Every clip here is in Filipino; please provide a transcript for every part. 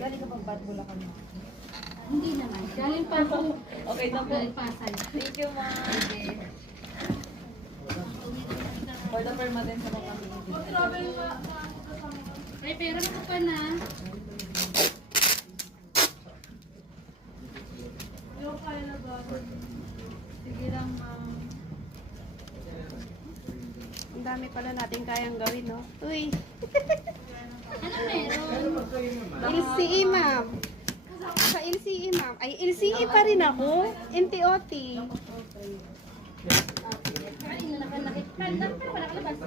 Galing ka pang bad bula ka mo? Hindi naman. Galing pa ako. Okay na po. Galing Pasay. Thank you, ma'am. For the permanent sa mga kami. May pera mo pa na. Sige lang, ma'am. Ang dami pala natin kayang gawin, no? Uy, Ano meron? LCE, ma'am. Sa LCE, ma'am. Ay, LCE pa rin ako. NTOT. Ay, nakalaki. Pero wala kalabas.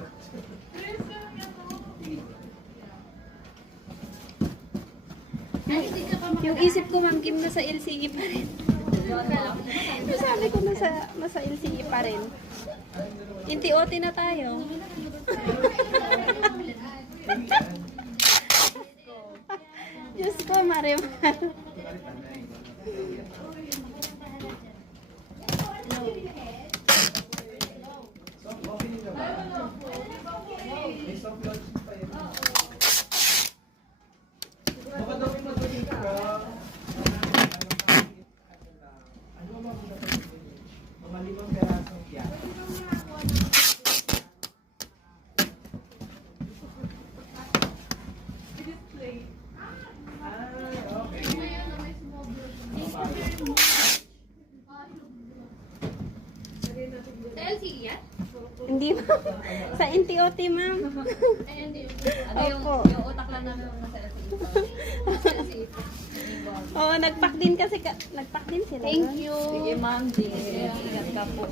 Ay, hindi ka pa Yung isip ko, ma'am, Kim, nasa LCE pa rin. Sabi ko, nasa LCE pa rin. NTOT na tayo. Diyos ko, Marimar. Sa LCE yan? Hindi, ma'am. Sa NTOT, ma'am. Ay, hindi. Ano Opo. yung utak lang namin yung nasa LCE. Oo, nagpack din kasi, nagpack din sila. Thank you. Sige, ma'am. Ingat ka po.